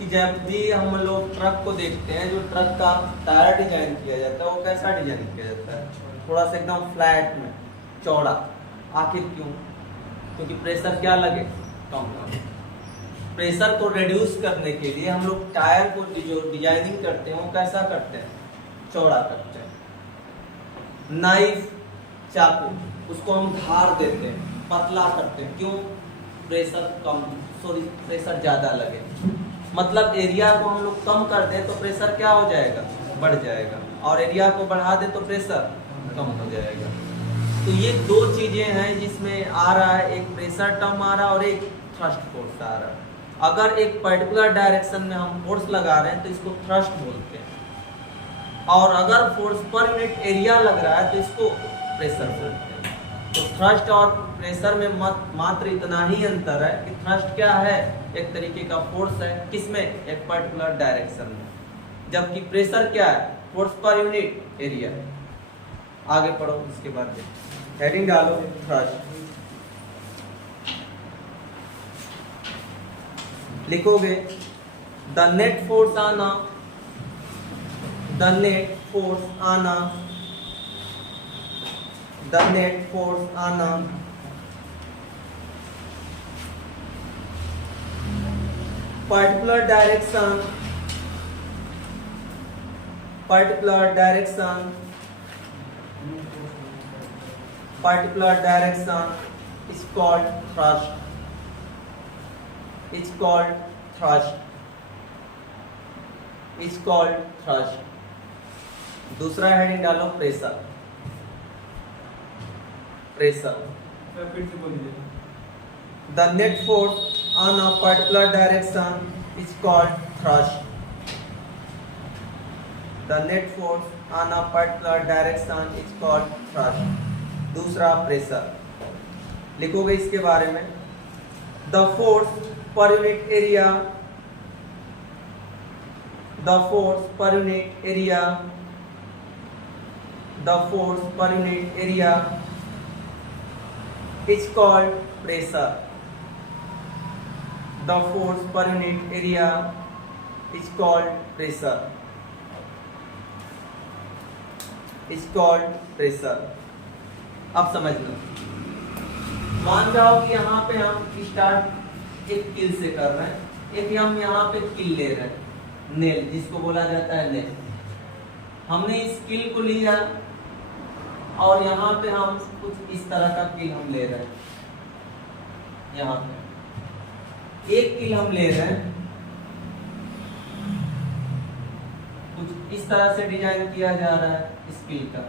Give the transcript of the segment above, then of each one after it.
कि जब भी हम लोग ट्रक को देखते हैं, जो ट्रक का टायर डिजाइन किया जाता है वो कैसा डिजाइन किया जाता है, थोड़ा सा एकदम फ्लैट में, चौड़ा। आखिर क्यों? क्योंकि प्रेशर क्या लगे, कम लगे। प्रेशर को रिड्यूस करने के लिए हम लोग टायर को जो डिजाइनिंग करते हैं वो कैसा करते हैं, चौड़ा करते हैं। नाइफ, चाकू, उसको हम धार देते हैं, पतला करते हैं। क्यों? प्रेशर ज्यादा लगे। मतलब एरिया को हम लोग कम कर दें तो प्रेशर क्या हो जाएगा, बढ़ जाएगा, और एरिया को बढ़ा दें तो प्रेशर कम हो जाएगा। तो ये दो चीजें हैं जिसमें आ रहा है, एक प्रेशर टर्म आ रहा है और एक थ्रस्ट फोर्स आ रहा है। अगर एक पर्टिकुलर डायरेक्शन में हम फोर्स लगा रहे हैं तो इसको थ्रस्ट बोलते हैं, और अगर फोर्स पर यूनिट एरिया लग रहा है तो इसको प्रेशर बोलते हैं। तो थ्रस्ट और प्रेशर में मात्र इतना ही अंतर है कि थ्रस्ट क्या है, एक तरीके का फोर्स है, किसमें, एक पर्टिकुलर डायरेक्शन में, जबकि प्रेशर क्या है, फोर्स पर यूनिट एरिया। आगे पढ़ो, इसके बाद हेडिंग डालो, थ्रस्ट लिखोगे। The net force on the net force on a particular direction is called thrust. It's called thrust. दूसरा हेडिंग डालो, pressure. The net force on a particular direction is called thrust. The net force on a particular direction is called thrust. दूसरा pressure लिखोगे इसके बारे में। The force per unit area is called pressure. The force per unit area is called pressure. अब समझ लो, मान जाओ कि यहाँ पे हम स्टार्ट एक किल से कर रहे हैं, एक हम यहाँ पे किल ले रहे हैं, नेल जिसको बोला जाता है नेल। हमने इस किल को लिया और यहाँ पे हम कुछ इस तरह का किल हम ले रहे हैं, यहाँ पे एक किल हम ले रहे हैं, कुछ इस तरह से डिजाइन किया जा रहा है इस किल का।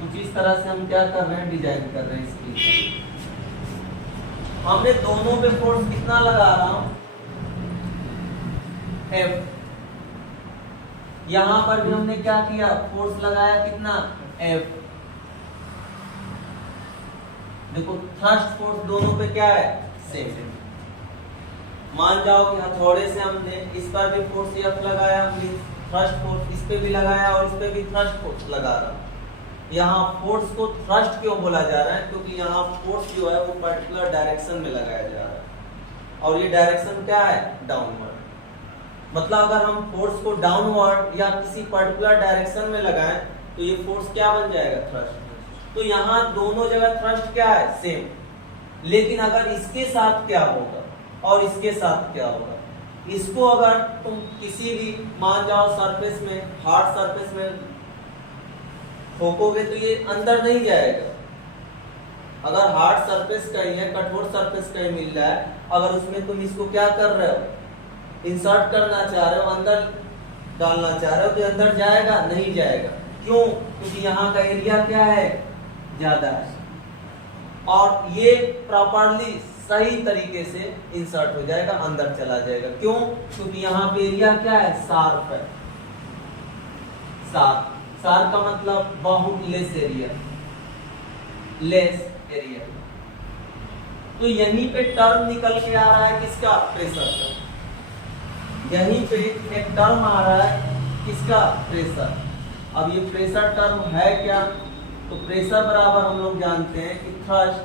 कुछ इस तरह से हम क्या कर रहे हैं, डिजाइन कर रहे हैं इस किल का। हमने दोनों पे फोर्स कितना लगा रहा हूं, F। यहां पर भी हमने क्या किया, फोर्स लगाया कितना, F। देखो थ्रस्ट फोर्स दोनों पे क्या है, सेम। मान जाओ कि हथौड़े से हमने इस पर भी फोर्स F लगाया, थ्रस्ट फोर्स इस पे भी लगाया और इस पे भी थ्रस्ट फोर्स लगा रहा। यहाँ फोर्स को थ्रस्ट क्यों बोला जा रहा है, क्योंकि यहाँ फोर्स जो है वो पर्टिकुलर डायरेक्शन में लगाया जा रहा है, और ये डायरेक्शन क्या है, डाउनवर्ड। मतलब अगर हम फोर्स को डाउनवर्ड या किसी पर्टिकुलर डायरेक्शन में लगाएं तो ये फोर्स क्या बन जाएगा, थ्रस्ट। तो यहाँ दोनों जगह थ्रस्ट क्या है, सेम। लेकिन अगर इसके साथ क्या होगा और इसके साथ क्या होगा, इसको अगर तुम किसी भी मान जाओ सरफेस में, हार्ड सरफेस में ठोकोगे तो ये अंदर नहीं जाएगा। अगर हार्ड सरफेस कहीं है, कठोर सरफेस कहीं मिल रहा है, अगर उसमें तुम इसको क्या कर रहे हो, इंसर्ट करना चाह रहे हो, अंदर डालना चाह रहे हो, तो अंदर जाएगा, नहीं जाएगा। क्यों? क्योंकि यहाँ का एरिया क्या है, ज्यादा है, और ये प्रॉपरली सही तरीके से इंसर्ट हो जाएगा, अंदर चला जाएगा। क्यों? क्योंकि यहाँ पे एरिया क्या है, शार्प है। शार्प का मतलब बहुत लेस एरिया। तो यहीं पे टर्म निकल के आ रहा है किसका, प्रेशर का। यहीं पे एक टर्म आ रहा है किसका, प्रेशर। अब ये प्रेशर टर्म है क्या, तो प्रेशर बराबर हम लोग जानते हैं कि थ्रस्ट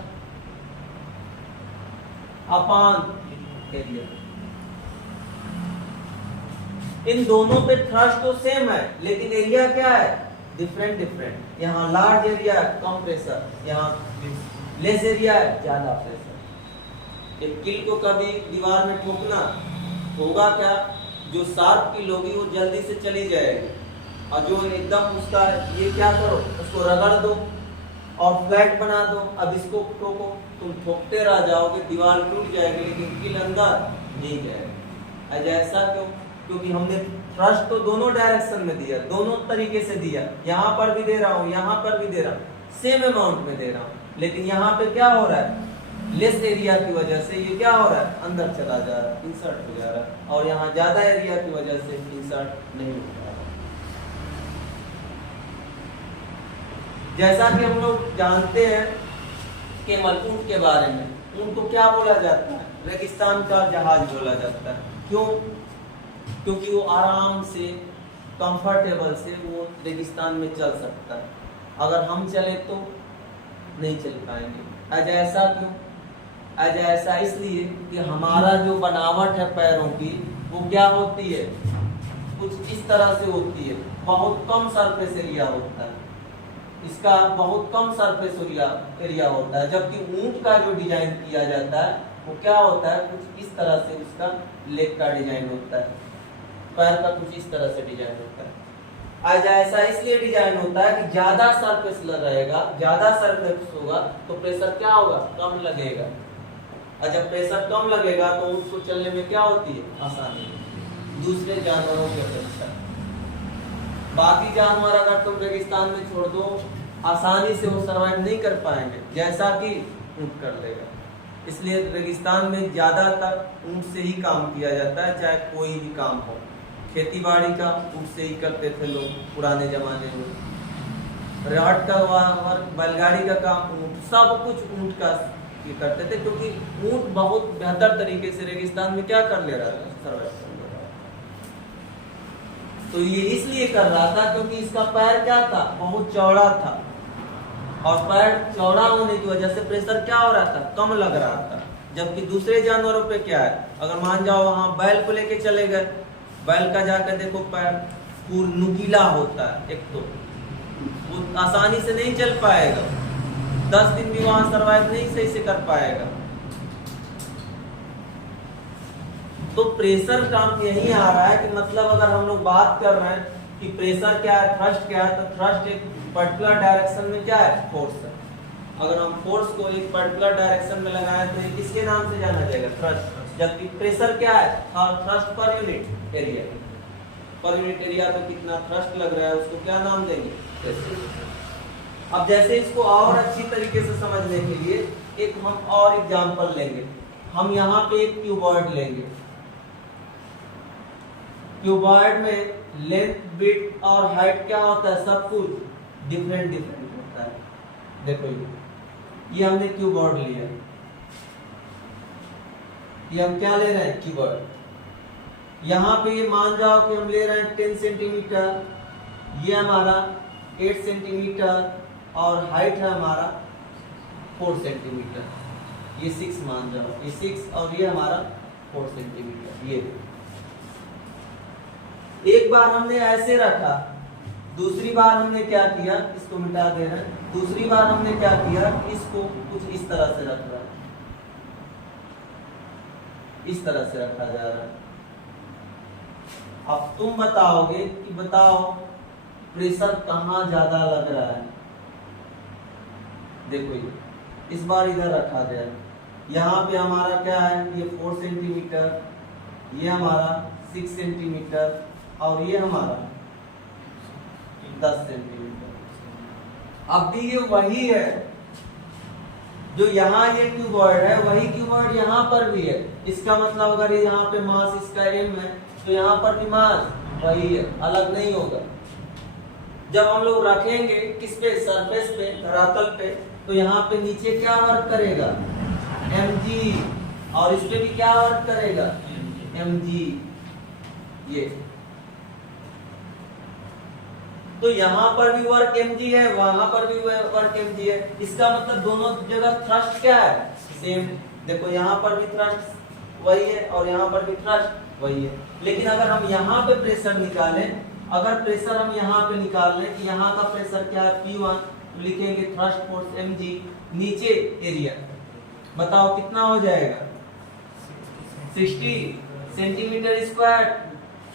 अपॉन एरिया। इन दोनों पे थ्रस्ट तो सेम है, लेकिन एरिया क्या है, डिफरेंट डिफरेंट। यहाँ लार्ज एरिया है, कम प्रेशर, यहाँ लेस एरिया है, ज्यादा प्रेशर। एक कील को कभी दीवार में ठोकना होगा क्या, जो शार्प कील होगी वो जल्दी से चली जाएगी, और जो एकदम उसका ये क्या करो, उसको रगड़ दो और फ्लैट बना दो। अब इसको ठोको, तुम ठोकते रह जाओगे, दीवार टूट जाएगी, लेकिन कील अंदर नहीं जाएगी। आज ऐसा क्यों? क्योंकि हमने थ्रस्ट तो दोनों डायरेक्शन में दिया, दोनों तरीके से दिया। यहाँ पर भी दे रहा हूँ, यहाँ पर भी दे रहा हूँ, सेम अमाउंट में दे रहा हूँ, लेकिन यहाँ पे क्या हो रहा है, लेस एरिया की वजह से ये क्या हो रहा है, अंदर चला जा रहा है, इंसर्ट हो जा रहा है, और यहाँ ज्यादा एरिया की वजह से इंसर्ट नहीं हो रहा है। जैसा कि हम लोग जानते हैं कि ऊंट के बारे में, ऊंट को क्या बोला जाता है, रेगिस्तान का जहाज बोला जाता है। क्यों? क्योंकि वो आराम से कंफर्टेबल से वो रेगिस्तान में चल सकता है। अगर हम चले तो नहीं चल पाएंगे। आज ऐसा क्यों? आज ऐसा इसलिए कि हमारा जो बनावट है पैरों की, वो क्या होती है, कुछ इस तरह से होती है, बहुत कम सरफेस एरिया होता है, इसका बहुत कम सरफेस एरिया होता है। जबकि ऊंट का जो डिजाइन किया जाता है वो क्या होता है, कुछ इस तरह से उसका लेग का डिजाइन होता है, पैर का कुछ इस तरह से डिजाइन होता है। आज ऐसा इसलिए डिजाइन होता है कि ज्यादा सरफेस रहेगा, ज्यादा सरफेस होगा तो प्रेशर क्या होगा, कम लगेगा, और जब प्रेशर कम लगेगा तो उसको चलने में क्या होती है, आसानी, दूसरे जानवरों की अपेक्षा। बाकी जानवर अगर तुम रेगिस्तान में छोड़ दो, आसानी से वो सर्वाइव नहीं कर पाएंगे, जैसा कि ऊंट कर लेगा। इसलिए रेगिस्तान में ज्यादातर ऊंट से ही काम किया जाता है, चाहे कोई भी काम हो। खेती बाड़ी का ऊंट से ही करते थे लोग पुराने जमाने में, राट का वर्क, बैलगाड़ी का काम ऊंट, सब कुछ ऊंट का ये करते थे, क्योंकि ऊंट बहुत बेहतर तरीके से रेगिस्तान में क्या कर ले रहा था, सर्वाइव कर ले रहा था। तो ये इसलिए कर रहा था क्योंकि इसका पैर क्या था, बहुत चौड़ा था, और पैर चौड़ा होने की वजह से प्रेशर क्या हो रहा था, कम लग रहा था। जबकि दूसरे जानवरों पे क्या है, अगर मान जाओ वहां बैल को लेके चले गए, बैल का जाकर देखो पैर पूरा नुकीला होता है, एक तो वो आसानी से नहीं चल पाएगा, 10 दिन भी वहां सर्वाइव नहीं सही से कर पाएगा। तो प्रेशर काम यही आ रहा है कि मतलब अगर हम लोग बात कर रहे हैं कि प्रेशर क्या है, थ्रस्ट क्या है, तो थ्रस्ट एक पर्टिकुलर डायरेक्शन में क्या है, फोर्स है। अगर हम फोर्स को एक पर्टिकुलर डायरेक्शन में लगाएं तो ये किसके नाम से जाना जाएगा, थ्रस्ट। जबकि प्रेशर क्या है, thrust per unit area, per unit area पे कितना थ्रस्ट लग रहा है उसको क्या नाम देंगे, प्रेशर। अब जैसे इसको और अच्छी तरीके से समझने के लिए एक हम और एग्जांपल लेंगे। हम यहाँ पे एक क्यूबॉइड लेंगे, क्यूबॉइड में लेंथ, विड्थ और हाइट क्या होता है, सब कुछ डिफरेंट डिफरेंट होता है। देखो ये हमने क्यूबॉइड लिया, ये हम क्या ले रहे हैं, क्यूबॉइड। यहाँ पे ये मान जाओ कि हम ले रहे हैं 10 सेंटीमीटर, ये हमारा 8 सेंटीमीटर, और हाइट है हमारा 4 सेंटीमीटर, ये 6 मान जाओ, ये 6 और ये हमारा 4 सेंटीमीटर। ये एक बार हमने ऐसे रखा, दूसरी बार हमने क्या किया, इसको मिटा दे रहे हैं, दूसरी बार हमने क्या किया, इसको कुछ इस तरह से रख रहा है, इस तरह से रखा जा रहा है। अब तुम बताओगे कि बताओ प्रेशर कहाँ ज्यादा लग रहा है। देखो ये इस बार इधर रखा गया है, यहाँ पे हमारा क्या है, ये 4 सेंटीमीटर, ये हमारा 6 सेंटीमीटर, और ये हमारा 10 सेंटीमीटर। अब भी ये वही है जो यहाँ ये क्यूबॉइड है, वही क्यूबॉइड यहाँ पर भी है। इसका मतलब अगर ये यहाँ पे मास इसका m है तो यहाँ पर भी मास वही है, अलग नहीं होगा। जब हम लोग रखेंगे किस पे, सरफेस पे, धरातल पे, तो यहाँ पे नीचे क्या वर्क करेगा, mg, और इस पे भी क्या वर्क करेगा, mg। ये तो यहाँ पर भी वर्क mg है, वहां पर भी वर्क mg है। इसका मतलब दोनों जगह थ्रस्ट क्या है, सेम देखो यहाँ पर भी थ्रस्ट वही है और यहाँ पर भी थ्रस्ट वही है, लेकिन अगर हम यहाँ पे प्रेशर निकालें, अगर प्रेशर हम यहाँ पे निकाल लें कि यहाँ का प्रेशर क्या है P1, तो लिखेंगे थ्रस्ट फोर्स mg, नीचे एरिया बताओ कितना हो जाएगा 60 सेंटीमीटर स्क्वायर,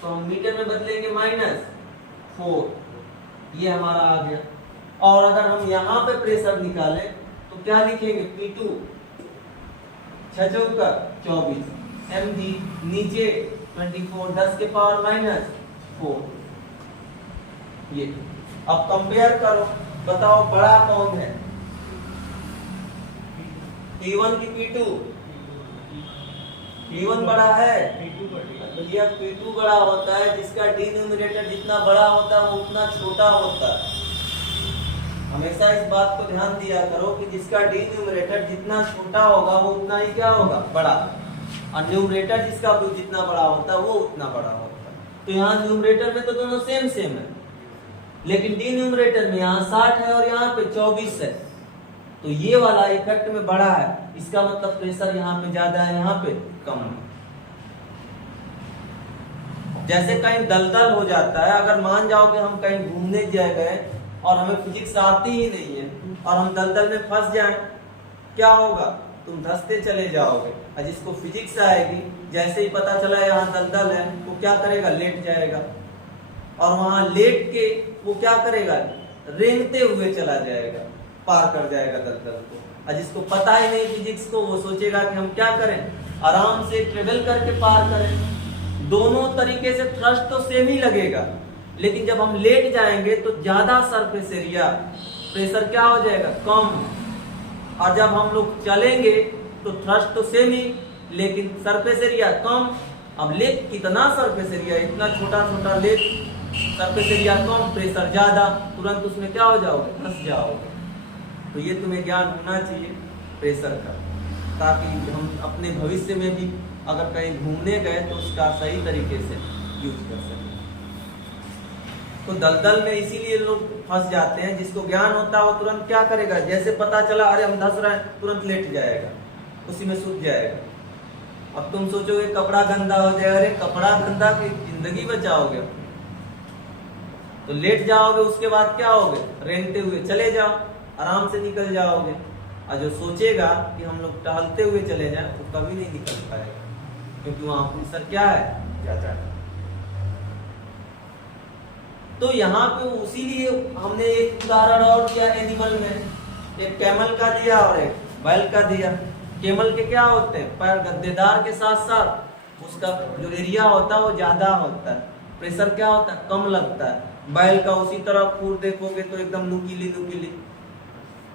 तो हम मीटर में बदलेंगे -4, ये हमारा आ गया। और अगर हम यहाँ पे प्रेशर निकालें तो क्या लिखेंगे P2 6 चौका 24 mg, नीचे 24 10 के पावर -4। ये अब कंपेयर करो, बताओ बड़ा कौन है P1 की P2? P1 बड़ा है, भैया P2 बड़ा होता है, जिसका डिनोमिनेटर जितना बड़ा होता है वो उतना छोटा होता है। हमेशा इस बात को ध्यान दिया करो कि जिसका डिनोमिनेटर जितना छोटा होगा वो उतना ही क्या होगा बड़ा, और न्यूमरेटर जिसका जितना बड़ा होता है वो उतना बड़ा होता है। तो यहाँ न्यूमरेटर में तो दोनों सेम है, लेकिन डिनोमिनेटर में यहाँ 60 है और यहाँ पे 24 है, तो ये वाला इफेक्ट में बड़ा है, इसका मतलब प्रेशर यहाँ पे ज्यादा है, यहाँ पे कम है। जैसे कहीं दलदल हो जाता है, अगर मान जाओ कि हम कहीं घूमने गए और हमें फिजिक्स आती ही नहीं है और हम दलदल में फंस जाएं, क्या होगा, तुम धंसते चले जाओगे, और जिसको फिजिक्स आएगी जैसे ही पता चला यहाँ दलदल है वो क्या करेगा, लेट जाएगा, और वहां लेट के वो क्या करेगा, रेंगते हुए चला जाएगा, पार कर जाएगा दलदल को। और जिसको पता ही नहीं फिजिक्स को, वो सोचेगा कि हम क्या करें, आराम से ट्रेवल करके पार करें। दोनों तरीके से थ्रस्ट तो सेम ही लगेगा, लेकिन जब हम लेट जाएंगे तो ज्यादा सरफेस एरिया, प्रेशर क्या हो जाएगा, कम, और जब हम लोग चलेंगे तो थ्रस्ट तो सेम ही, लेकिन सरफेस एरिया कम। अब लेक कितना सरफेस एरिया, इतना छोटा छोटा लेक, सरफेस एरिया कम, प्रेशर ज्यादा, तुरंत उसमें क्या हो जाओगे, फंस जाओगे। तो ये तुम्हें ज्ञान होना चाहिए प्रेशर का, ताकि हम अपने भविष्य में भी अगर कहीं घूमने गए तो उसका सही तरीके से यूज कर सकें। तो दलदल में इसीलिए लोग फंस जाते हैं, जिसको ज्ञान होता है वो तुरंत क्या करेगा, जैसे पता चला अरे हम धंस रहे हैं, तुरंत लेट जाएगा, उसी में सूख जाएगा। अब तुम सोचोगे कपड़ा गंदा हो जाएगा, अरे कपड़ा गंदा की जिंदगी बचाओगे, तो लेट जाओगे, उसके बाद क्या होगे, रेंगते हुए चले जाओ, आराम से निकल जाओगे। और जो सोचेगा कि हम लोग टहलते हुए चले जाएं, तो कभी नहीं निकल पाएगा, क्योंकि वहां प्रेशर क्या है, ज्यादा है। तो यहाँ पे उसीलिए हमने एक उदाहरण और किया एनिमल में, एक कैमल का दिया और एक बैल का दिया। कैमल के क्या होते हैं, पैर गद्देदार के साथ साथ उसका जो एरिया होता है वो ज्यादा होता है, प्रेशर क्या होता है, कम लगता है। बैल का उसी तरह खूर देखोगे तो एकदम नुकीली नुकीली,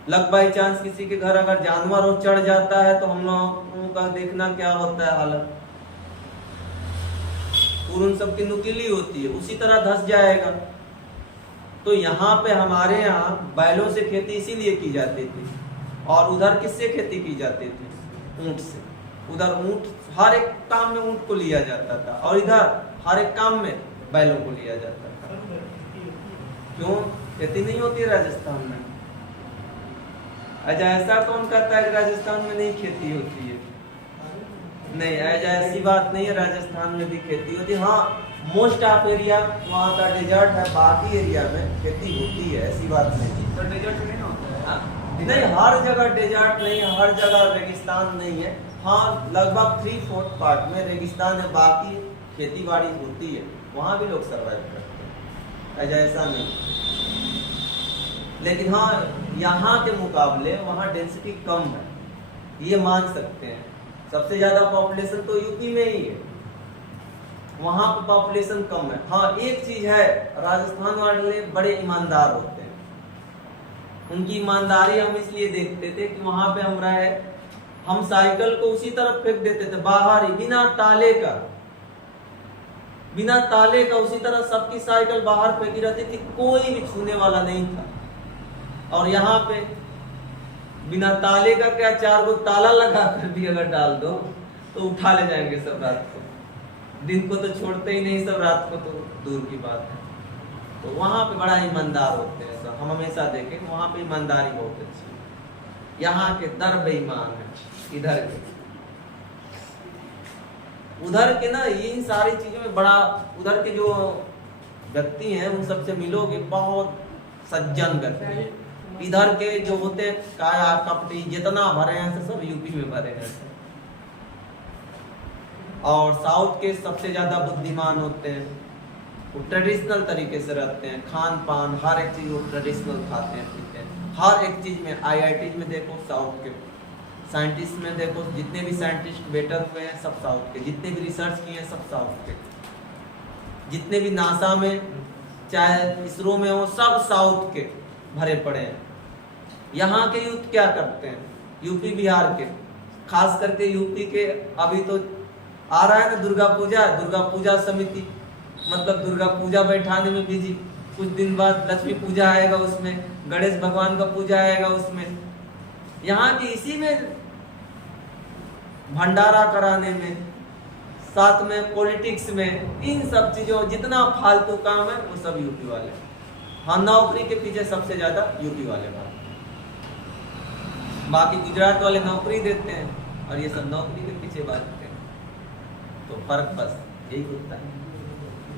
लग बाई चांस किसी के घर अगर जानवर हो चढ़ जाता है तो हम लोगों का देखना क्या होता है हालत, उन सब की नुकीली होती है, उसी तरह धंस जाएगा। तो यहाँ पे हमारे यहाँ बैलों से खेती इसीलिए की जाती थी, और उधर किससे खेती की जाती थी, ऊंट से। उधर ऊंट हर एक काम में ऊंट को लिया जाता था, और इधर हर एक काम में बैलों को लिया जाता था। क्यों खेती नहीं होती है राजस्थान में? अच्छा, ऐसा कौन कहता है कि राजस्थान में नहीं खेती होती है? नहीं, ऐसी बात नहीं है, राजस्थान में भी खेती होती है। हाँ, मोस्ट ऑफ एरिया वहाँ का डेजर्ट है, बाकी एरिया में खेती होती है, ऐसी बात नहीं। तो डेजर्ट नहीं होता है? नहीं, हर जगह डेजर्ट नहीं है, हर जगह रेगिस्तान नहीं है। हाँ, लगभग 3/4 पार्ट में रेगिस्तान है, बाकी खेती बाड़ी होती है, वहाँ भी लोग सर्वाइव करते हैं, ऐसा नहीं। लेकिन हाँ, यहाँ के मुकाबले वहाँ डेंसिटी कम है, ये मान सकते हैं। सबसे ज्यादा पॉपुलेशन तो यूपी में ही है, वहां पर पॉपुलेशन कम है। हाँ, एक चीज है, राजस्थान वाले बड़े ईमानदार होते हैं, उनकी ईमानदारी हम इसलिए देखते थे कि वहां पे हम रहे, हम साइकिल को उसी तरफ फेंक देते थे, बाहर ही, बिना ताले का उसी तरह सबकी साइकिल बाहर फेंकी रहती थी, कोई भी छूने वाला नहीं था। और यहाँ पे बिना ताले का क्या, 4 गो ताला लगा कर भी अगर डाल दो तो उठा ले जाएंगे सब रात को, दिन को तो छोड़ते ही नहीं, सब रात को तो दूर की बात है। तो वहां पे बड़ा ईमानदार होते हैं सब, हम हमेशा देखें वहां पे ईमानदारी बहुत अच्छी है। यहाँ के दर बेईमान है, इधर के उधर के ना इन सारी चीजों में बड़ा, उधर के जो व्यक्ति हैं उन सबसे मिलोगे बहुत सज्जन व्यक्ति हैं। इधर के जो होते हैं काया कपटी जितना भरे हैं सब यूपी में भरे हैं। और साउथ के सबसे ज्यादा बुद्धिमान होते हैं, वो ट्रेडिशनल तरीके से रहते हैं, खान पान हर एक चीज वो ट्रेडिशनल खाते हैं पीते हैं। हर एक चीज में IIT में देखो साउथ के साइंटिस्ट में देखो, जितने भी साइंटिस्ट बेटर हुए हैं सब साउथ के, जितने भी रिसर्च किए हैं सब साउथ के, जितने भी नासा में चाहे इसरो में हो सब साउथ के भरे पड़े हैं। यहाँ के यूथ क्या करते हैं, यूपी बिहार के, खास करके यूपी के, अभी तो आ रहा है ना दुर्गा पूजा समिति, मतलब दुर्गा पूजा बैठाने में बिजी, कुछ दिन बाद लक्ष्मी पूजा आएगा, उसमें गणेश भगवान का पूजा आएगा, उसमें यहाँ की इसी में भंडारा कराने में, साथ में पॉलिटिक्स में, इन सब चीजों जितना फालतू काम है वो सब यूपी वाले। हाँ, नौकरी के पीछे सबसे ज्यादा यूपी वाले भागते हैं, बाकी गुजरात वाले नौकरी देते हैं और ये सब नौकरी के पीछे भागते हैं। तो फर्क बस यही होता है।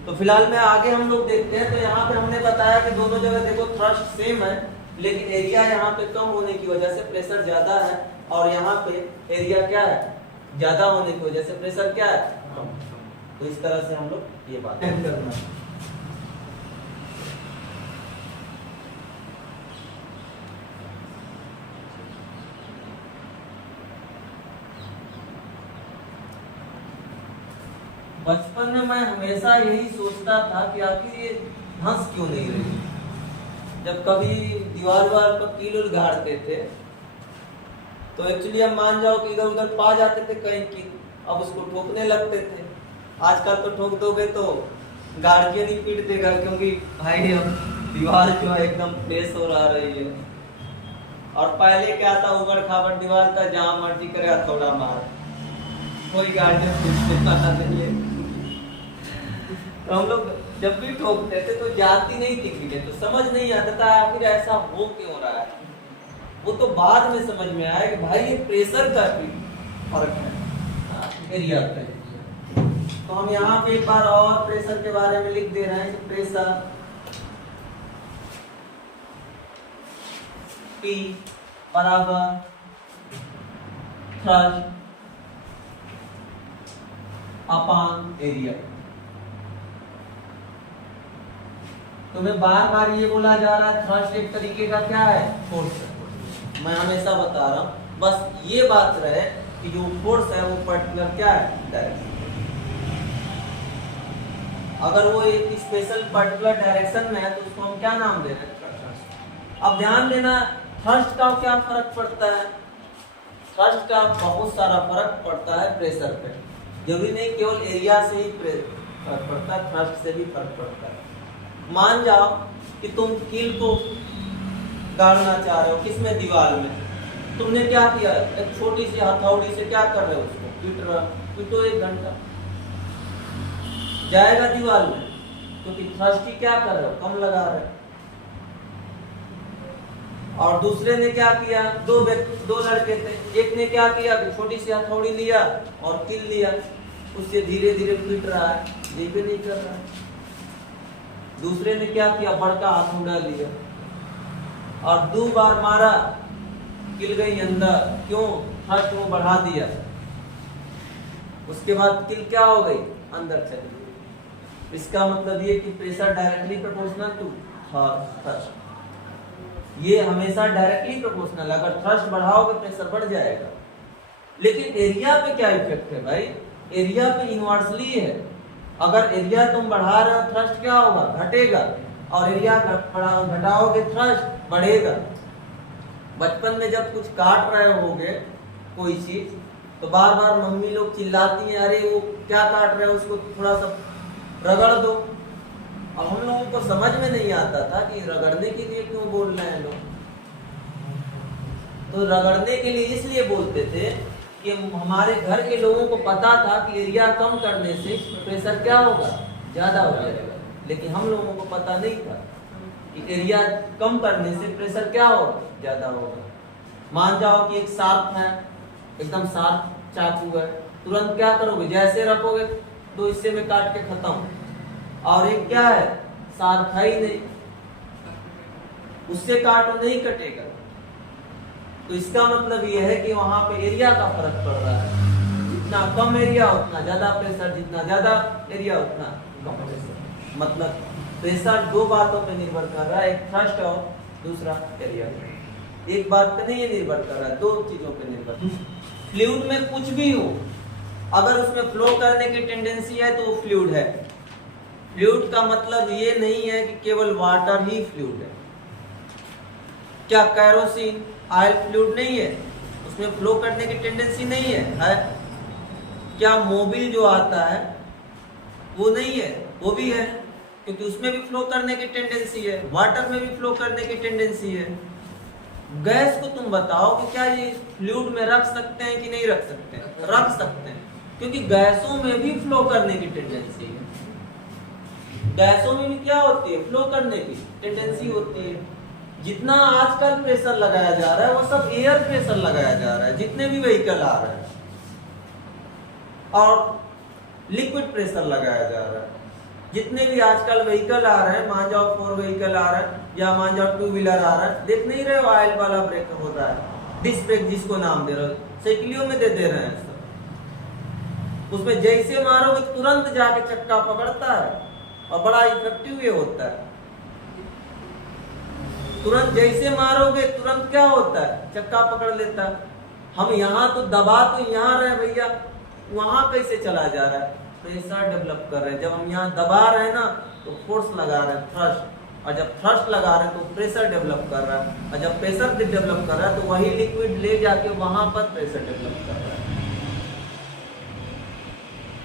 तो फिलहाल में आगे हम लोग देखते हैं। तो यहाँ पे हमने बताया कि दोनों जगह देखो थ्रस्ट सेम है, लेकिन एरिया यहाँ पे कम होने की वजह से प्रेशर ज्यादा है, और यहाँ पे एरिया क्या है, ज्यादा होने की वजह से प्रेशर क्या है, कम। तो इस तरह से हम लोग ये बात करना है। बचपन में मैं हमेशा यही सोचता था कि आखिर ये हंस क्यों नहीं रही। जब कभी दीवार पर कील उल गाड़ते थे तो एक्चुअली हम मान जाओ कि इधर उधर पा जाते थे कहीं कील, अब उसको ठोकने लगते थे। आजकल तो ठोक दोगे तो गार्जियन ही पीट देगा, क्योंकि भाई अब दीवार जो है एकदम फ्रेश हो रही है। और पहले क्या था, उबड़ खाबड़ दीवार था, जहां मर्जी करे थोड़ा मार, कोई गार्जियन पूछने वाला नहीं है। तो हम लोग जब भी ठोकते थे तो जाती नहीं थी क्रिकेट, तो समझ नहीं आता था आखिर ऐसा हो क्यों रहा है। वो तो बाद में समझ में आया कि भाई ये प्रेशर का फर्क है एरिया पे। तो हम यहाँ पे एक बार और प्रेशर के बारे में लिख दे रहे हैं कि प्रेशर P बराबर थ्रस्ट अपॉन एरिया। तुम्हें बार बार ये बोला जा रहा है थ्रस्ट एक तरीके का क्या है, फोर्स है। मैं हमेशा बता रहा हूं, बस ये बात रहे कि जो फोर्स है वो पर्टिकुलर क्या है, डायरेक्शन। अगर वो एक स्पेशल पर्टिकुलर डायरेक्शन में है तो उसको हम क्या नाम दे रहे हैं। अब ध्यान देना, थ्रस्ट का क्या फर्क पड़ता है, थ्रस्ट का बहुत सारा फर्क पड़ता है प्रेशर पे। जरूरी नहीं केवल एरिया से ही फर्क पड़ता है, थ्रस्ट से भी फर्क पड़ता है। मान जाओ कि तुम कील को गाड़ना चाह रहे हो, किसमें, दीवार में। तुमने क्या किया, एक छोटी सी हथौड़ी से क्या कर रहे हो, उसको पीटो 1 घंटा, जाएगा दीवार में, क्योंकि थ्रस्ट की क्या कर रहे हो, कम लगा रहे हो। और दूसरे ने क्या किया, दो लड़के थे, एक ने क्या किया कि छोटी सी हथौड़ी लिया और कील लिया, उससे धीरे धीरे पीट रहा है, ये भी नहीं कर रहा है। दूसरे ने क्या किया, बड़का हथौड़ा लिया और 2 बार मारा, कील गई अंदर, क्यों, थ्रस्ट वो बढ़ा दिया। उसके बाद कील क्या हो गई, अंदर चली गई। इसका मतलब ये कि pressure directly proportional to thrust. ये हमेशा डायरेक्टली प्रोपोर्शनल, अगर थ्रस्ट बढ़ाओगे प्रेशर बढ़ जाएगा। लेकिन एरिया पे क्या इफेक्ट है भाई, एरिया पे इनवर्सली है। अगर एरिया तुम बढ़ा रहे हो थ्रस्ट क्या होगा, घटेगा, और एरिया घटाओगे थ्रस्ट बढ़ेगा। बचपन में जब कुछ काट रहे होगे कोई चीज, तो बार बार मम्मी लोग चिल्लाती हैं, अरे वो क्या काट रहे हो, उसको थोड़ा सा रगड़ दो। अब हम लोगों को समझ में नहीं आता था कि रगड़ने के लिए क्यों बोल रहे हैं लोग। तो रगड़ने के लिए इसलिए बोलते थे कि हमारे घर के लोगों को पता था कि एरिया कम करने से प्रेशर क्या होगा, ज्यादा हो जाएगा। लेकिन हम लोगों को पता नहीं था कि एरिया कम करने से प्रेशर क्या होगा, ज्यादा होगा। मान जाओ कि एक शार्प है, एकदम शार्प चाकू है, तुरंत क्या करोगे, जैसे रखोगे तो इससे में काट के खत्म। और एक क्या है, साथ था ही नहीं, उससे काटो नहीं कटेगा। तो इसका मतलब यह है कि वहां पे एरिया का फर्क पड़ रहा है, जितना कम एरिया उतना ज्यादा प्रेशर, जितना ज्यादा एरिया उतना कम प्रेशर। मतलब प्रेशर दो बातों पे निर्भर कर रहा है, एक थ्रस्ट और दूसरा एरिया। एक बात पे नहीं निर्भर कर रहा है, दो चीजों पे निर्भर। फ्लूइड में कुछ भी हो, अगर उसमें फ्लो करने की टेंडेंसी है तो वो फ्लूइड है। फ्लूइड का मतलब ये नहीं है कि केवल वाटर ही फ्लूइड है। क्या कैरोसिन ऑयल फ्लूइड नहीं है, उसमें फ्लो करने की टेंडेंसी नहीं है? क्या मोबिल जो आता है वो नहीं है? वो भी है, क्योंकि उसमें भी फ्लो करने की टेंडेंसी है, वाटर में भी फ्लो करने की टेंडेंसी है। गैस को तुम बताओ कि क्या ये फ्लूइड में रख सकते हैं कि नहीं रख सकते हैं? रख सकते हैं, क्योंकि गैसों में भी फ्लो करने की टेंडेंसी है। गैसों में भी क्या होती है, फ्लो करने की टेंडेंसी होती है। जितना आजकल प्रेशर लगाया जा रहा है वो सब एयर प्रेशर लगाया जा रहा है, जितने भी व्हीकल आ रहे हैं, और लिक्विड प्रेशर लगाया जा रहा है। जितने भी आजकल व्हीकल आ रहे हैं, मान जाओ 4 व्हीकल आ रहा है या मान जाओ 2 व्हीलर आ रहा है, देख नहीं रहे हो ऑयल वाला ब्रेक होता है, डिस्क ब्रेक जिसको नाम दे रहे हो, साइकिलियों में दे रहे हैं सब। उसमें जैसे मारोगे तुरंत जाके चक्का पकड़ता है और बड़ा इफेक्टिव ये होता है। तुरंत जैसे मारोगे तुरंत क्या होता है, चक्का पकड़ लेता है। हम यहाँ तो दबा तो यहाँ रहे भैया, वहां कैसे चला जा रहा है, प्रेशर डेवलप कर रहे हैं। जब हम यहाँ दबा रहे हैं ना तो फोर्स लगा रहे हैं, थ्रस्ट, और जब थ्रस्ट लगा रहे हैं तो प्रेशर डेवलप कर रहा है, और जब प्रेशर डेवलप कर रहा है तो वही लिक्विड ले जाके वहां पर प्रेशर डेवलप कर रहा है।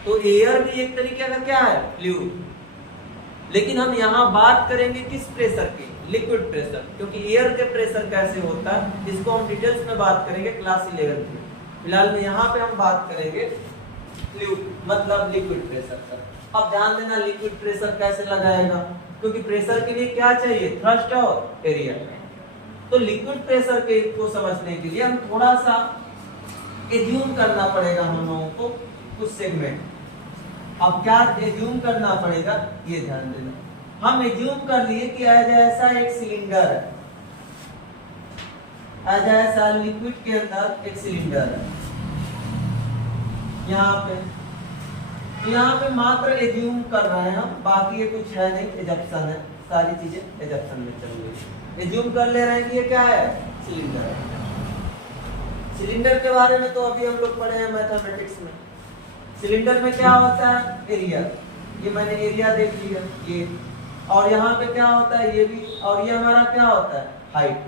तो एयर भी एक तरीके का क्या है, फ्लूइड। लेकिन हम यहाँ बात करेंगे किस प्रेशर की, लिक्विड प्रेशर, क्योंकि एयर के प्रेशर कैसे होता है इसको हम डिटेल्स में बात करेंगे क्लास 11 में। फिलहाल में यहाँ पे हम बात करेंगे फ्लूइड मतलब लिक्विड प्रेशर का। अब ध्यान देना लिक्विड प्रेशर कैसे लगाएगा, क्योंकि प्रेशर के लिए क्या चाहिए, थ्रस्ट और एरिया। तो लिक्विड प्रेशर के को समझने के लिए हम थोड़ा सा एज्यूम करना पड़ेगा हम लोगों को कुछ सेगमेंट। अब क्या एज्यूम करना पड़ेगा ये ध्यान देना। हम एज्यूम कर लिए कि ऐसा एक सिलेंडर है, ऐसा लिक्विड के अंदर एक सिलेंडर है यहाँ पे। तो यहाँ पे मात्र एज्यूम कर रहे हैं हम, बाकी ये कुछ है नहीं, एजप्शन है, सारी चीजें एजप्शन में चल रही है। एज्यूम कर ले रहे हैं कि ये क्या है, सिलेंडर है। सिलेंडर के बारे में तो अभी हम लोग पढ़े हैं मैथमेटिक्स में। सिलेंडर में क्या होता है, एरिया, ये मैंने एरिया देख लिया ये, और यहाँ पे क्या होता है ये भी, और ये हमारा क्या होता है, हाइट।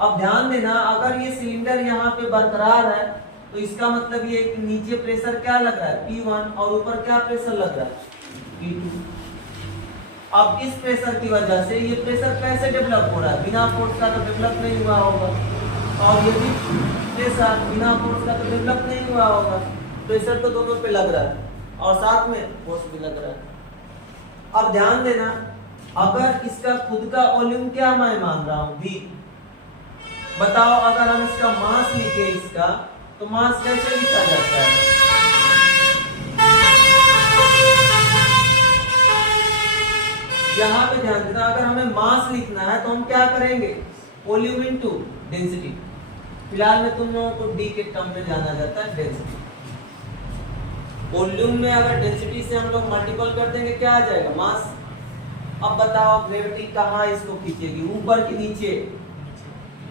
अब ध्यान देना, अगर ये सिलेंडर यहाँ पे बरकरार है तो इसका मतलब ये नीचे प्रेशर क्या लग रहा है, P1, और ऊपर क्या प्रेशर लग रहा है, P2। अब इस प्रेशर की वजह से ये प्रेशर कैसे डेवलप हो रहा है, बिना फोर्स का तो डेवलप नहीं हुआ होगा, और ये भी प्रेशर बिना फोर्स का तो डेवलप नहीं हुआ होगा। प्रेशर तो दोनों पे लग रहा है और साथ में फोर्स भी लग रहा है। अब ध्यान देना, अगर इसका खुद का वॉल्यूम क्या मैं मान रहा हूं, V, बताओ अगर हम इसका मास लिखे, इसका तो मास कैसे लिखा जाता है, यहाँ पे ध्यान देना, अगर हमें मास लिखना है तो हम क्या करेंगे, वॉल्यूम इनटू डेंसिटी। फिलहाल में तुम लोगों को D के टर्म में जाना जाता है डेंसिटी। वॉल्यूम में अगर डेंसिटी से हम लोग मल्टीपल कर देंगे क्या आ जाएगा, मास। अब बताओ ग्रेविटी कहाँ इसको खींचेगी, ऊपर कि नीचे।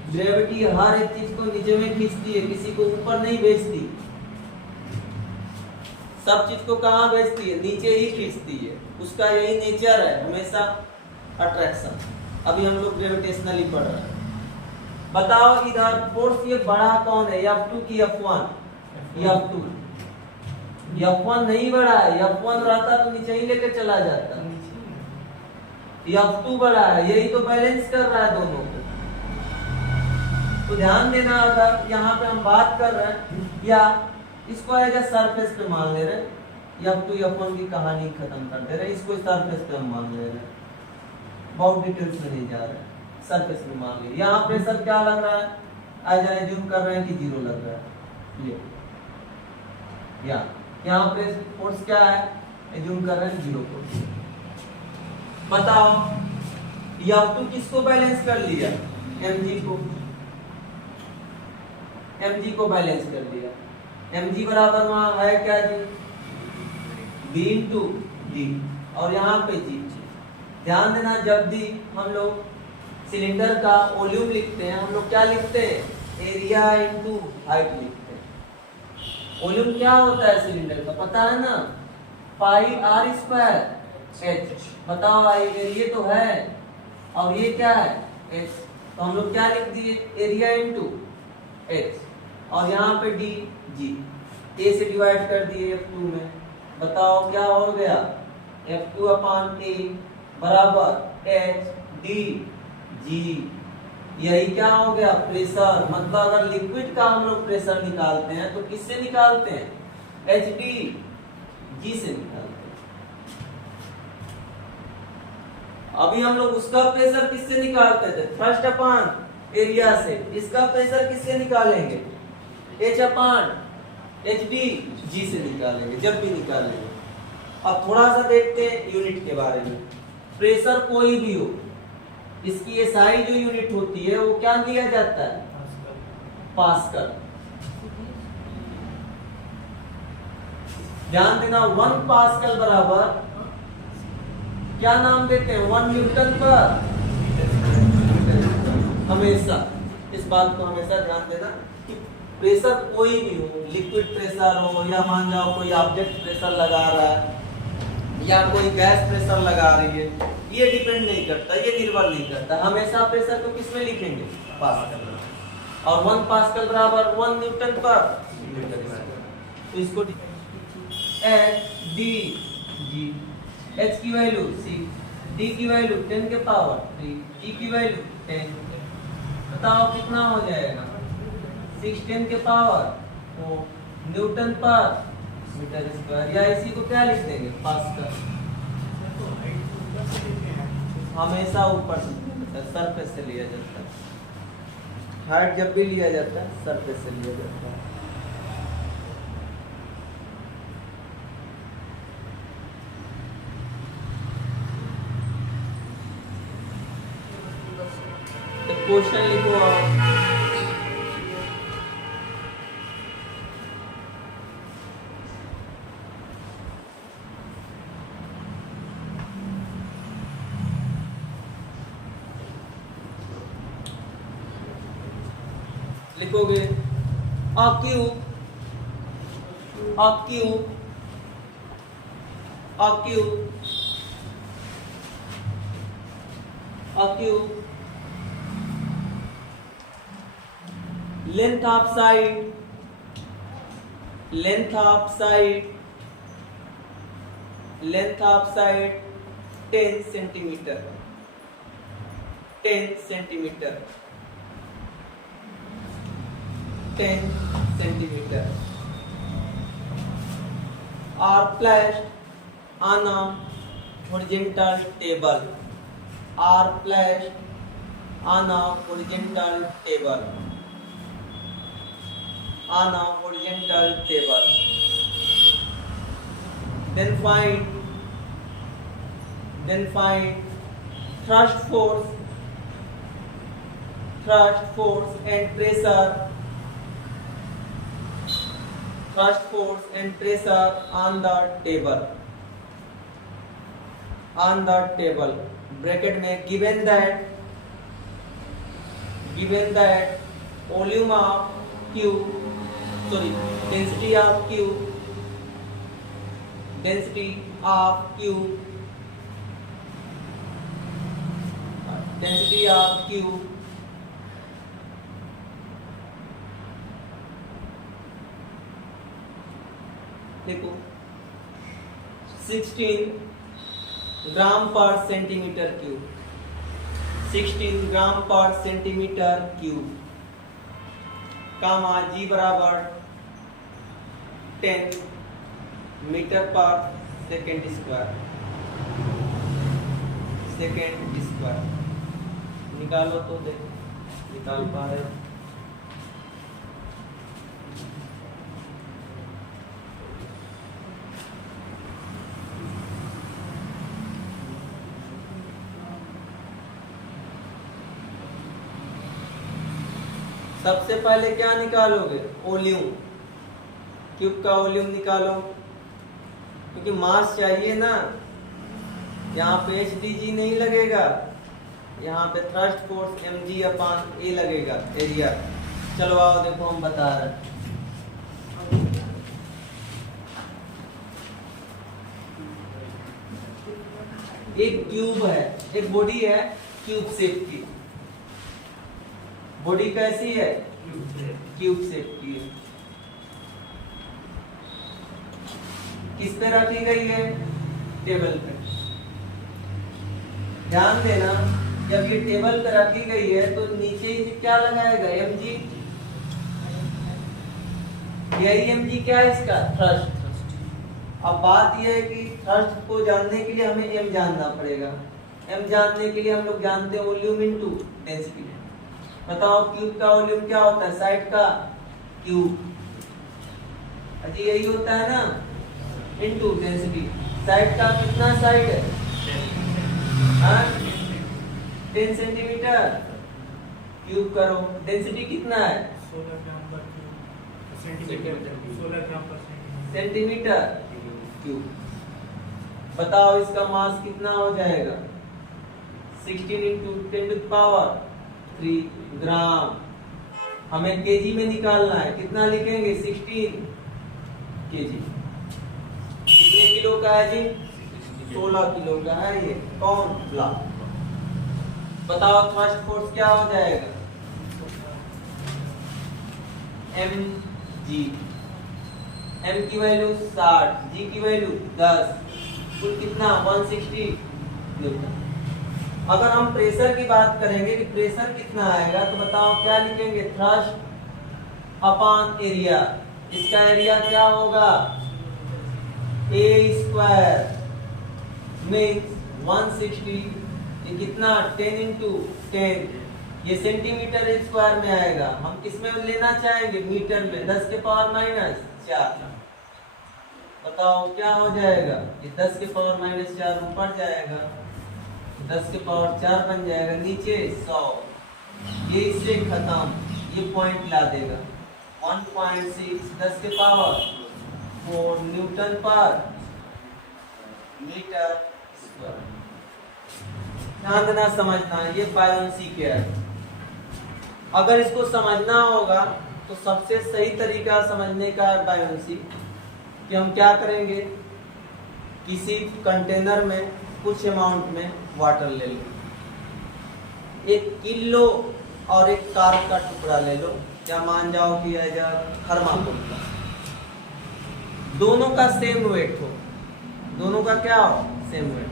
ग्रेविटी हर एक चीज को नीचे में खींचती है, किसी को ऊपर नहीं भेजती। सब चीज को कहाँ भेजती है, नीचे ही खींचती है। उसका यही नेचर है, हमेशा अट्रैक्शन। अभी हम लोग ग्रेविटेशनली पढ़ रहे हैं। बताओ इधर फोर्स ये बड़ा कौन है, F2 की F1? F2। F1 नहीं बड़ा है, F1 रहता तो नीचे ही लेके चला जाता। F2 बड़ा है, यही तो बैलेंस कर रहा है दोनों को। तो ध्यान देना, अगर यहाँ पे हम बात कर रहे हैं या इसको एज ए सरफेस पे मान ले रहे हैं, F2 F1 की कहानी खत्म कर दे रहे हैं, इसको सरफेस पे हम मान ले रहे हैं, बहुत डिटेल्स में नहीं जा रहे हैं, सरफेस में मान लिया। यहाँ प्रेशर क्या लग रहा है, एज एज्यूम कर रहे हैं कि 0 लग रहा है। ये यहाँ पे फोर्स क्या है, एज्यूम कर रहे हैं 0 फोर्स। बताओ F2 किसको बैलेंस कर लिया, mg को बैलेंस कर दिया। mg बराबर वहां है क्या जी, b इंटू जी, और यहाँ पे जी। ध्यान देना, जब भी हम लोग सिलेंडर का वॉल्यूम लिखते हैं हम लोग क्या लिखते हैं, एरिया इंटू हाइट लिखते हैं। वॉल्यूम क्या होता है सिलेंडर का, पता है ना, पाई आर स्क्वायर एच। बताओ भाई, ये तो है और ये क्या है, एच। तो हम लोग क्या लिख दिए, एरिया इंटू एच, और यहाँ पे डी जी, ए से डिवाइड कर दिए F2 में। बताओ क्या हो गया, F2 अपान ए बराबर एच डी जी। यही क्या हो गया, प्रेशर। मतलब अगर लिक्विड का हम लोग प्रेशर निकालते हैं तो किससे निकालते हैं, एच डी जी से निकालते हैं। अभी हम लोग उसका प्रेशर किससे निकालते थे, थ्रस्ट अपान एरिया से। इसका प्रेशर किससे निकालेंगे, एच अपान एच डी जी से निकालेंगे जब भी निकालेंगे। अब थोड़ा सा देखते हैं यूनिट के बारे में। प्रेशर कोई भी हो, इसकी एसआई जो यूनिट होती है वो क्या लिया जाता है, पास्कल। ध्यान देना, 1 पास्कल बराबर क्या नाम देते हैं, 1 न्यूटन पर। हमेशा इस बात को हमेशा ध्यान देना कि प्रेशर कोई भी हो, लिक्विड प्रेशर हो या मान जाओ कोई ऑब्जेक्ट प्रेशर लगा रहा है या कोई गैस प्रेशर लगा रही है, ये डिपेंड नहीं करता, ये निर्भर नहीं करता। हमेशा प्रेशर को किस में लिखेंगे, पास्कल। और 1 पास्कल बराबर 1 न्यूटन पर मीटर। तो इसको एच डी जी, एच की वैल्यू 6, डी की वैल्यू 10 के पावर 3, जी की वैल्यू 10। बताओ कितना हो जाएगा, 6 10 के पावर 4 न्यूटन पर मीटर स्क्वायर। या इसी को क्या लिख देंगे, पास्कल। हमेशा ऊपर से सरफेस से लिया जाता है, हाइट जब भी लिया जाता है सरफेस से लिया जाता है। क्वेश्चन लिखो आप, लिखोगे a cube length of side 10 centimeter 10 centimeter are placed on a horizontal table then find thrust force and pressure on the table bracket में given that volume of Q, density of Q देखो 16 ग्राम पर centimetre cube 16 ग्राम पर centimetre cube कामा जी बराबर 10 metre पर second square निकालो तो देखो निकाल पा रहे हो। सबसे पहले क्या निकालोगे? वॉल्यूम, क्यूब का वॉल्यूम निकालो, क्योंकि मास चाहिए ना। यहाँ पे HDG नहीं लगेगा, यहाँ पे थ्रस्ट फोर्स mg/a लगेगा, एरिया। चलो आओ देखो हम बता रहे हैं। एक क्यूब है, एक बॉडी है क्यूब शेप की। बॉडी कैसी है? क्यूब शेप की है। किस पे रखी गई है? टेबल पे। ध्यान देना, जब ये टेबल पे रखी गई है तो नीचे ही क्या लगाएगा? mg। यही mg क्या है इसका? थ्रस्ट। अब बात यह है कि थ्रस्ट को जानने के लिए हमें m जानना पड़ेगा। m जानने के लिए हम लोग जानते हैं वॉल्यूम इनटू डेंसिटी। बताओ क्यूब का वॉल्यूम क्या होता है? साइड का क्यूब, अजी यही होता है ना, इनटू डेंसिटी। साइड का कितना साइड है? 10 सेंटीमीटर। क्यूब करो, डेंसिटी कितना है? 16 ग्राम पर सेंटीमीटर। 16 ग्राम पर सेंटीमीटर क्यूब। बताओ इसका मास कितना हो जाएगा? 16 इंटू 10⁻³ ग्राम। हमें केजी में निकालना है, कितना लिखेंगे? 16 केजी। कितने किलो का है जी? 16 किलो का है ये। कौन? ब्लॉक। बताओ थ्रस्ट फोर्स क्या हो जाएगा? mg। m की वैल्यू 60, g की वैल्यू 10, कुल कितना? 160 न्यूटन। अगर हम प्रेशर की बात करेंगे कि प्रेशर कितना आएगा, तो बताओ क्या लिखेंगे? Thrust upon area. इसका एरिया क्या होगा? A² means 160। ये कितना? 10 इंटू 10। ये सेंटीमीटर स्क्वायर में आएगा। हम किस में लेना चाहेंगे? मीटर में। 10⁻⁴ बताओ क्या हो जाएगा? ये 10⁻⁴ ऊपर जाएगा, 10⁴ बन जाएगा, नीचे 100। ये इससे खत्म, ये पॉइंट ला देगा। 1.6 10⁻⁴ न्यूटन पर मीटर स्क्वायर। ध्यान देना, समझना, ये बायोंसी क्या है। अगर इसको समझना होगा तो सबसे सही तरीका समझने का है बायोंसी कि हम क्या करेंगे? किसी कंटेनर में कुछ अमाउंट में वाटर ले लो, 1 किलो और एक कार्ब का टुकड़ा ले लो, या मान जाओ कि थर्माकोल का। दोनों का सेम वेट हो, दोनों का क्या हो? Same weight.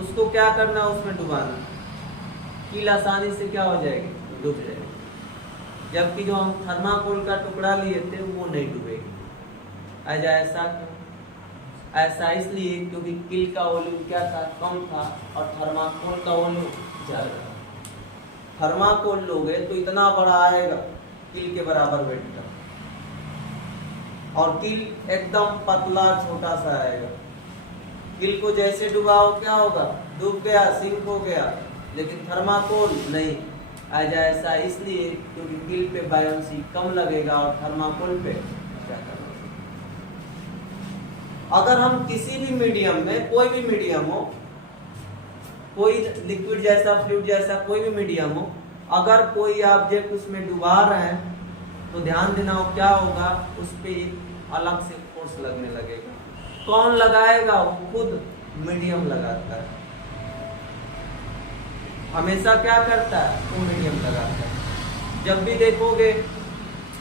उसको क्या करना? उसमें डुबाना। कील आसानी से क्या हो जाएगी? डूब जाएगी। जबकि जो हम थर्माकोल का टुकड़ा लिए थे वो नहीं डूबेगी। ऐसा क्यों? ऐसा इसलिए क्योंकि कील का वॉल्यूम क्या था? कम था, और थर्माकोल का वॉल्यूम ज्यादा था। थर्माकोल लोगे तो इतना बड़ा आएगा, कील के बराबर वेट का, और कील एकदम पतला छोटा सा आएगा। कील को जैसे डुबाओ क्या होगा? डूब गया, सिंक हो गया। लेकिन थर्माकोल नहीं। ऐसा इसलिए क्योंकि कील पे बायोंसी कम लगेगा और थर्माकोल पे ज्यादा। अगर हम किसी भी मीडियम में, कोई भी मीडियम हो, कोई लिक्विड जैसा, फ्लूइड जैसा कोई भी मीडियम हो, अगर कोई ऑब्जेक्ट उसमें डुबा रहे हैं तो ध्यान देना हो क्या होगा? उस पे एक अलग से फोर्स लगने लगेगा। कौन लगाएगा? वो खुद मीडियम लगाता है। हमेशा क्या करता है? वो मीडियम लगाता है। जब भी देखोगे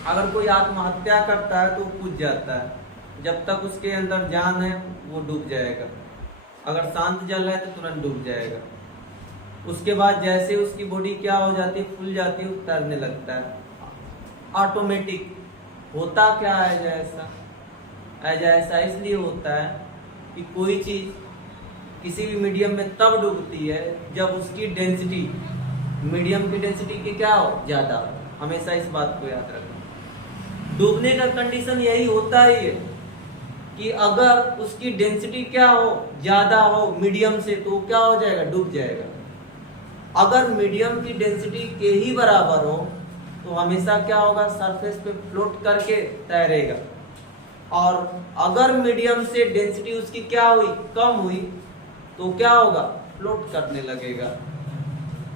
अगर कोई आत्महत्या करता है तो वो कूद जाता है, जब तक उसके अंदर जान है वो डूब जाएगा। अगर शांत जल रहा है तो तुरंत डूब जाएगा। उसके बाद जैसे उसकी बॉडी क्या हो जाती है? फूल जाती है, तैरने लगता है ऑटोमेटिक। होता क्या है जैसा? ऐसा इसलिए होता है कि कोई चीज किसी भी मीडियम में तब डूबती है जब उसकी डेंसिटी, मीडियम की डेंसिटी की क्या हो? ज्यादा हो। हमेशा इस बात को याद रखना। डूबने का कंडीशन यही होता ही है कि अगर उसकी डेंसिटी क्या हो? ज्यादा हो मीडियम से, तो क्या हो जाएगा? डूब जाएगा। अगर मीडियम की डेंसिटी के ही बराबर हो तो हमेशा क्या होगा, सरफेस पे फ्लोट करके तैरेगा। और अगर मीडियम से डेंसिटी उसकी क्या हुई, कम हुई, तो क्या होगा, फ्लोट करने लगेगा।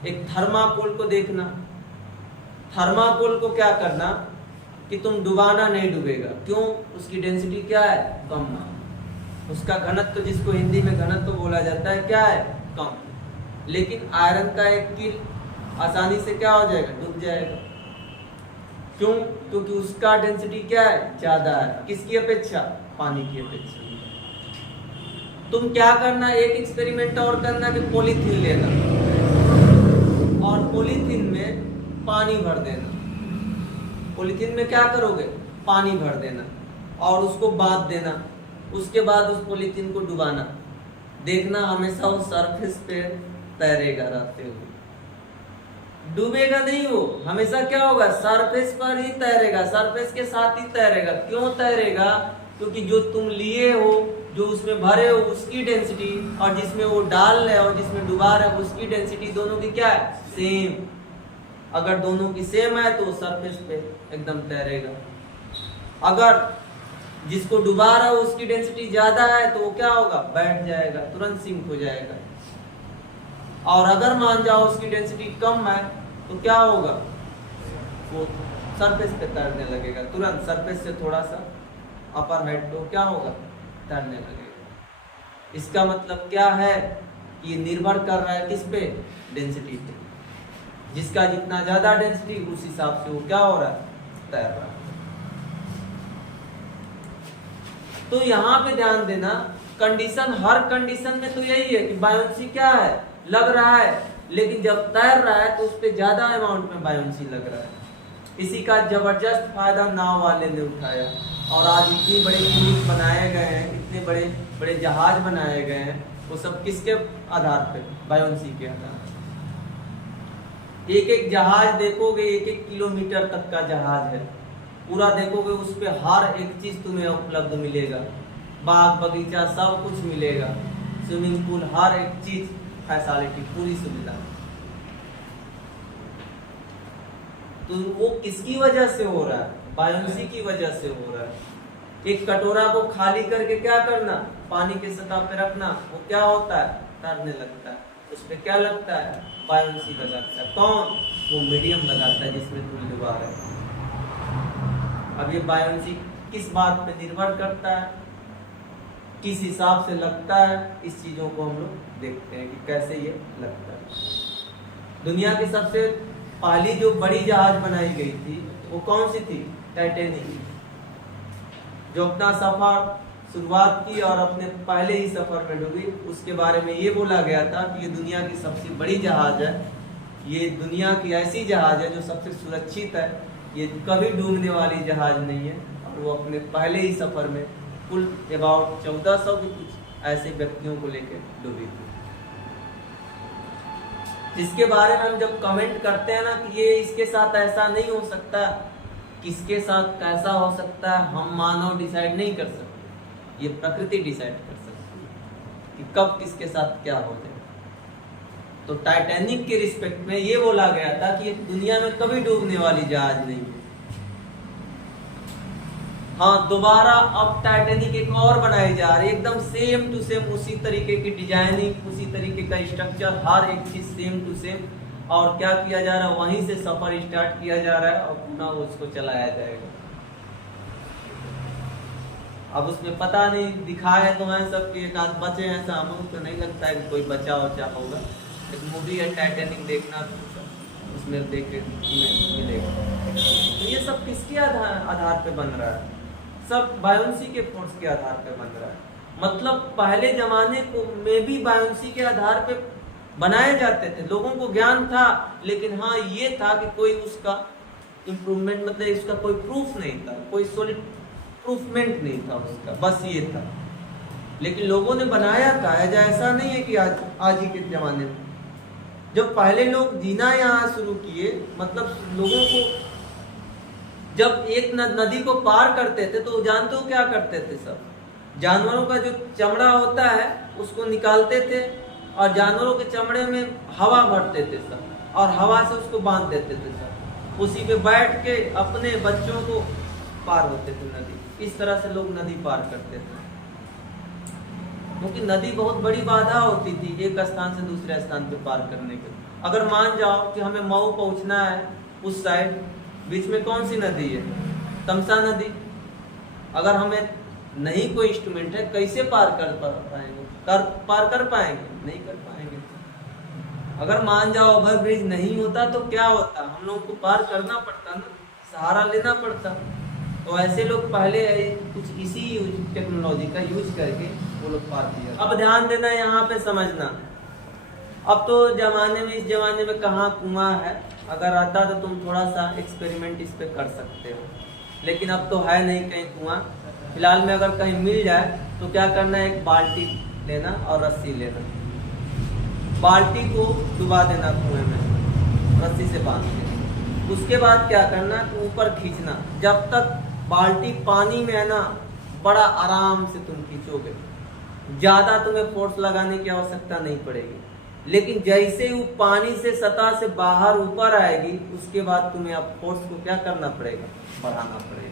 एक थर्माकोल को देखना, थर्माकोल को क्या करना कि तुम डुबाना नहीं डूबेगा, क्यों, उसकी डेंसिटी क्या है, कम है। उसका घनत्व, जिसको हिंदी में घनत्व बोला जाता है, क्या है, कम। लेकिन आयरन का एक कील आसानी से क्या हो जाएगा, डूब जाएगा। क्यों, क्योंकि उसका डेंसिटी क्या है, ज्यादा है, किसकी अपेक्षा, पानी की अपेक्षा। तुम क्या करना, एक एक्सपेरिमेंट और करना कि पॉलीथीन लेना और पॉलीथीन में पानी भर देना। पॉलीथीन में क्या करोगे, पानी भर देना और उसको बांध देना। उसके बाद उस पॉलीथीन को डुबाना, देखना हमेशा वो सरफेस पे तैरेगा रहते हुए, डूबेगा नहीं। वो हमेशा क्या होगा, सरफेस पर ही तैरेगा, सरफेस के साथ ही तैरेगा। क्यों तैरेगा, क्योंकि जो तुम लिए हो, जो उसमें भरे हो, उसकी डेंसिटी और जिसमें वो डाल रहे हो, जिसमें डुबा रहे हो, उसकी डेंसिटी दोनों की क्या है, सेम। अगर दोनों की सेम है तो सरफेस पे एकदम तैरेगा। अगर जिसको डुबा रहा हो उसकी डेंसिटी ज्यादा है तो वो क्या होगा, बैठ जाएगा, तुरंत सिंक हो जाएगा। और अगर मान जाओ उसकी डेंसिटी कम है तो क्या होगा, वो सरफेस पे तैरने लगेगा, तुरंत सरफेस से थोड़ा सा अपर हाइट पे क्या होगा, तैरने लगेगा। इसका मतलब क्या है, ये निर्भर कर रहा है किस पे, डेंसिटी पे। जिसका जितना ज्यादा डेंसिटी, उस हिसाब से वो क्या हो रहा है, तैर रहा है। तो यहाँ पे ध्यान देना, कंडीशन, हर कंडीशन में तो यही है कि बायोन्सी क्या है, लग रहा है, लेकिन जब तैर रहा है तो उस पर ज्यादा अमाउंट में बायोन्सी लग रहा है। इसी का जबरदस्त फायदा नाव वाले ने उठाया और आज इतने बड़े क्रूज बनाए गए हैं, इतने बड़े बड़े जहाज बनाए गए हैं, वो सब किसके आधार पे, बायोन्सी के आधार पे। एक एक जहाज देखोगे, एक एक किलोमीटर तक का जहाज है, पूरा देखोगे, उस पे हर एक चीज तुम्हें उपलब्ध मिलेगा, बाग बगीचा सब कुछ मिलेगा, स्विमिंग पूल, हर एक चीज, फैसिलिटी, पूरी सुविधा। तो वो किसकी वजह से हो रहा है, बायोन्सी की वजह से हो रहा है। एक कटोरा को खाली करके क्या करना, पानी के सतह पे रखना, वो क्या होता है, तैरने लगता है। उस पे क्या लगता है, बायोन्सी लगाता है। कौन, वो मीडियम लगाता है जिसमें तुम डुबा रहे हो। अब ये बायोन्सी किस बात पे निर्भर करता है, किस हिसाब से लगता है, इस चीजों को हम लोग देखते हैं कि कैसे ये लगता है। दुनिया की सबसे पहली जो बड़ी जहाज बनाई गई थी वो कौन सी थी, टाइटैनिक, जो अपना सफर शुरुआत की और अपने पहले ही सफर में डूबी। उसके बारे में ये बोला गया था कि ये दुनिया की सबसे बड़ी जहाज है, ये दुनिया की ऐसी जहाज है जो सबसे सुरक्षित है, ये कभी डूबने वाली जहाज नहीं है। और वो अपने पहले ही सफर में कुल अबाउट 1400 के कुछ ऐसे व्यक्तियों को लेकर डूबी थी, जिसके बारे में हम जब कमेंट करते हैं ना कि ये इसके साथ ऐसा नहीं हो सकता, किसके साथ कैसा हो सकता है, हम मानव डिसाइड नहीं कर सकते, ये प्रकृति डिसाइड कर सकती है कि कब किसके साथ क्या हो जाए। तो टाइटैनिक के रिस्पेक्ट में ये बोला गया था कि ये दुनिया में कभी डूबने वाली जहाज नहीं है। हाँ, दोबारा अब टाइटैनिक एक और बनाई जा रही है, एकदम सेम टू सेम, उसी तरीके की डिजाइनिंग, उसी तरीके का स्ट्रक्चर, हर एक चीज सेम टू सेम। और क्या किया जा रहा है, वहीं से सफर स्टार्ट किया जा रहा है और पुनः उसको चलाया जाएगा। अब उसमें पता नहीं, दिखाए तो हैं सब कि एक आध बचे हैं, ऐसा हमको तो नहीं लगता है कि कोई बचा वचा होगा। एक मूवी है टाइटैनिक, देखना, उसमें देखे मिलेगा। तो ये सब किसके आधार पे बन रहा है, सब बायोन्सी के फोर्स के आधार पे बन रहा है। मतलब पहले जमाने को में भी बायोन्सी के आधार पे बनाए जाते थे, लोगों को ज्ञान था, लेकिन हाँ ये था कि कोई उसका इम्प्रूवमेंट, मतलब इसका कोई प्रूफ नहीं था, कोई सॉलिड प्रूफमेंट नहीं था उसका, बस ये था। लेकिन लोगों ने बनाया था, ऐसा नहीं है कि आज ही के जमाने में, जब पहले लोग जीना यहाँ शुरू किए, मतलब लोगों को जब एक नदी को पार करते थे तो जानते हो क्या करते थे, सब जानवरों का जो चमड़ा होता है उसको निकालते थे और जानवरों के चमड़े में हवा भरते थे सब, और हवा से उसको बांध देते थे सब। उसी पे बैठ के अपने बच्चों को पार होते थे नदी। इस तरह से लोग नदी पार करते थे, क्योंकि नदी बहुत बड़ी बाधा होती थी एक स्थान से दूसरे स्थान पे पार करने के। अगर मान जाओ कि हमें मऊ पहुंचना है, उस साइड बीच में कौन सी नदी है? तमसा नदी। अगर हमें नहीं कोई इंस्ट्रूमेंट है, कैसे पार कर पाएंगे? पार कर पाएंगे? नहीं कर पाएंगे। अगर मान जाओ ओवर ब्रिज नहीं होता तो क्या होता? हम लोगों को पार करना पड़ता ना, सहारा लेना पड़ता। तो ऐसे लोग पहले कुछ इसी टेक्नोलॉजी का यूज करके वो लोग पार किया। अब ध्यान देना, यहाँ पे समझना। अब तो इस जमाने में कहाँ कुआं है? अगर आता तो तुम थोड़ा सा एक्सपेरिमेंट इस पे कर सकते हो, लेकिन अब तो है नहीं कहीं कुआं। फिलहाल में अगर कहीं मिल जाए तो क्या करना है, एक बाल्टी लेना और रस्सी लेना, बाल्टी को डुबा देना कुएं में रस्सी से बांध के। उसके बाद क्या करना, ऊपर खींचना। जब तक बाल्टी पानी में है ना, बड़ा आराम से तुम खींचोगे, ज्यादा तुम्हें फोर्स लगाने की आवश्यकता नहीं पड़ेगी। लेकिन जैसे वो पानी से सतह से बाहर ऊपर आएगी, उसके बाद तुम्हें अब फोर्स को क्या करना पड़ेगा, बढ़ाना पड़ेगा।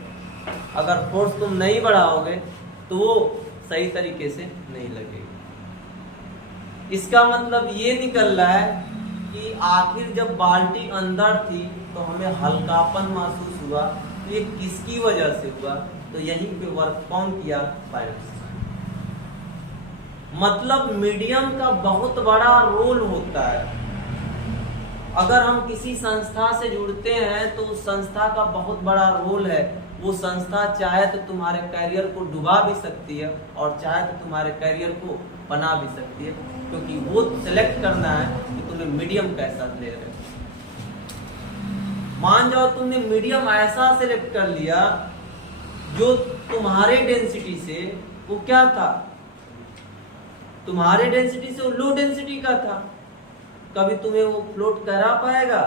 अगर फोर्स तुम नहीं बढ़ाओगे तो वो सही तरीके से नहीं लगेगी। इसका मतलब ये निकल रहा है कि आखिर जब बाल्टी अंदर थी तो हमें हल्कापन महसूस हुआ, तो ये किसकी वजह से हुआ? तो यहीं पे वर्क कौन किया? बायोसिस। मतलब मीडियम का बहुत बड़ा रोल होता है। अगर हम किसी संस्था से जुड़ते हैं तो उस संस्था का बहुत बड़ा रोल है। वो संस्था चाहे तो तुम्हारे करियर को डुबा भी सकती है और चाहे तो तुम्हारे करियर को बना भी सकती है, क्योंकि वो सिलेक्ट करना है कि तुम्हें मीडियम कैसा ले रहे हो। मान जाओ तुमने मीडियम ऐसा सिलेक्ट कर लिया जो तुम्हारे डेंसिटी से वो क्या था, तुम्हारे डेंसिटी से वो लो डेंसिटी का था, कभी तुम्हें वो फ्लोट करा पाएगा?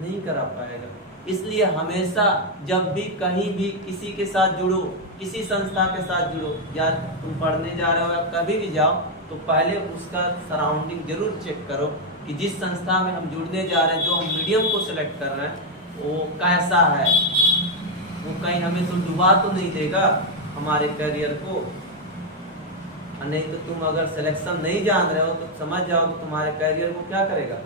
नहीं करा पाएगा। इसलिए हमेशा जब भी कहीं भी किसी के साथ जुड़ो, किसी संस्था के साथ जुड़ो, या तुम पढ़ने जा रहे हो या कभी भी जाओ, तो पहले उसका सराउंडिंग जरूर चेक करो कि जिस संस्था में हम जुड़ने जा रहे हैं, जो हम मीडियम को सिलेक्ट कर रहे हैं, वो कैसा है, वो कहीं हमें तो डुबा तो नहीं देगा हमारे करियर को। नहीं तो तुम अगर सिलेक्शन नहीं जान रहे हो तो समझ जाओ कि तुम्हारे करियर को क्या करेगा।